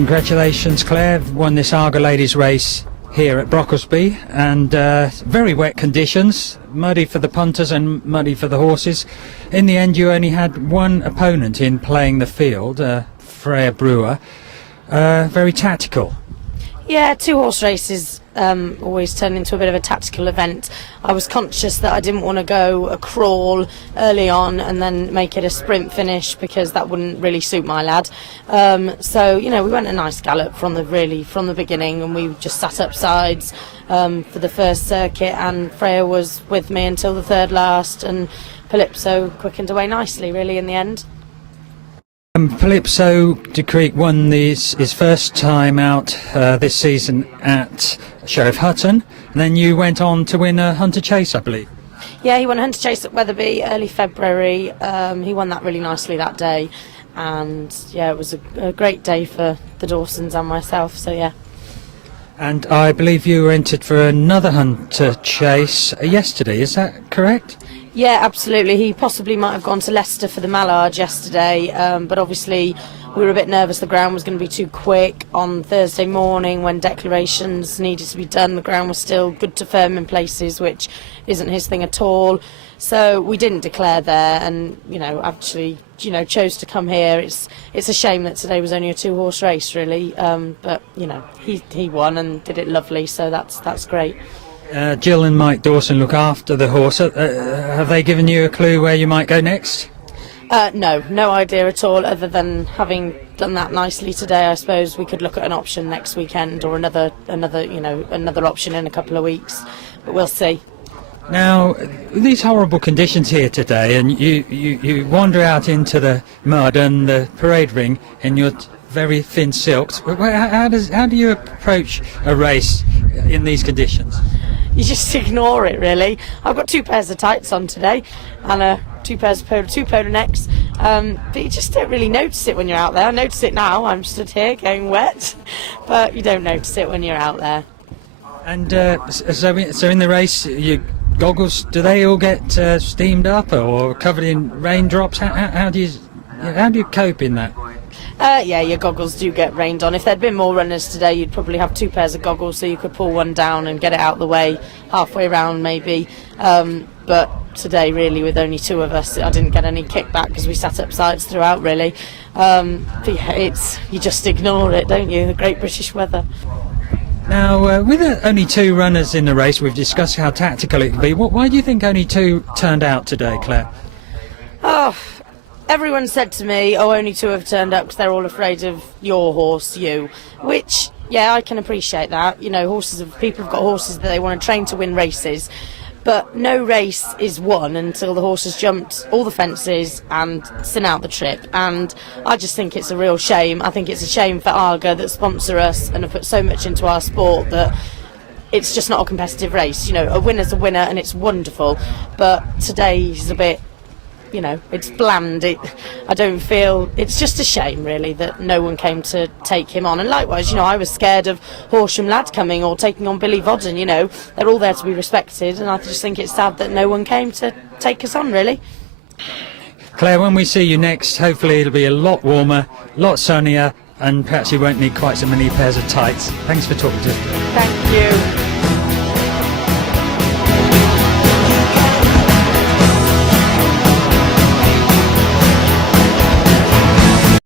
Congratulations, Claire. Won this Arga Ladies race here at Brocklesby, and very wet conditions, muddy for the punters and muddy for the horses. In the end, you only had one opponent in playing the field, Freya Brewer. Very tactical. Yeah, 2 horse races always turn into a bit of a tactical event. I was conscious that I didn't want to go a crawl early on and then make it a sprint finish, because that wouldn't really suit my lad. So, you know, we went a nice gallop from the beginning, and we just sat up sides for the first circuit, and Freya was with me until the third last, and Calypso quickened away nicely really in the end. Calypso de Creek won his first time out this season at Sheriff Hutton, and then you went on to win a Hunter Chase, I believe. Yeah, he won a Hunter Chase at Wetherby early February. He won that really nicely that day, and yeah, it was a great day for the Dawsons and myself, so yeah. And I believe you were entered for another Hunter Chase yesterday, is that correct? Yeah, absolutely. He possibly might have gone to Leicester for the Mallard yesterday, but obviously we were a bit nervous the ground was going to be too quick. On Thursday morning, when declarations needed to be done, the ground was still good to firm in places, which isn't his thing at all. So we didn't declare there, and actually chose to come here. It's a shame that today was only a 2-horse race, really, but he won and did it lovely, so that's great. Jill and Mike Dawson look after the horse. Have they given you a clue where you might go next? No idea at all, other than having done that nicely today. I suppose we could look at an option next weekend, or another option in a couple of weeks, but we'll see. Now, these horrible conditions here today, and you wander out into the mud and the parade ring in your very thin silks. How do you approach a race in these conditions? You just ignore it, really. I've got 2 pairs of tights on today, and 2 pairs of two polo necks, but you just don't really notice it when you're out there. I notice it now. I'm stood here getting wet, but you don't notice it when you're out there. And so in the race, your goggles, do they all get steamed up or covered in raindrops? How do you cope in that? Yeah, your goggles do get rained on. If there'd been more runners today, you'd probably have 2 pairs of goggles, so you could pull one down and get it out of the way halfway around maybe. But today, really, with only 2 of us, I didn't get any kickback because we sat up sides throughout, really. But yeah, you just ignore it, don't you? The great British weather. Now, with only 2 runners in the race, we've discussed how tactical it can be. Why do you think only 2 turned out today, Claire? Oh, everyone said to me, only 2 have turned up because they're all afraid of your horse, you. Which, yeah, I can appreciate that. People have got horses that they want to train to win races. But no race is won until the horse has jumped all the fences and sent out the trip. And I just think it's a real shame. I think it's a shame for Arga that sponsor us and have put so much into our sport that it's just not a competitive race. A winner's a winner and it's wonderful. But today's a bit, it's bland. I don't feel, it's just a shame really that no one came to take him on. And likewise, I was scared of Horsham Lad coming or taking on Billy Vodden. They're all there to be respected, and I just think it's sad that no one came to take us on, really. Claire, when we see you next, hopefully it'll be a lot warmer, a lot sunnier, and perhaps you won't need quite so many pairs of tights. Thanks for talking to us. Thank you.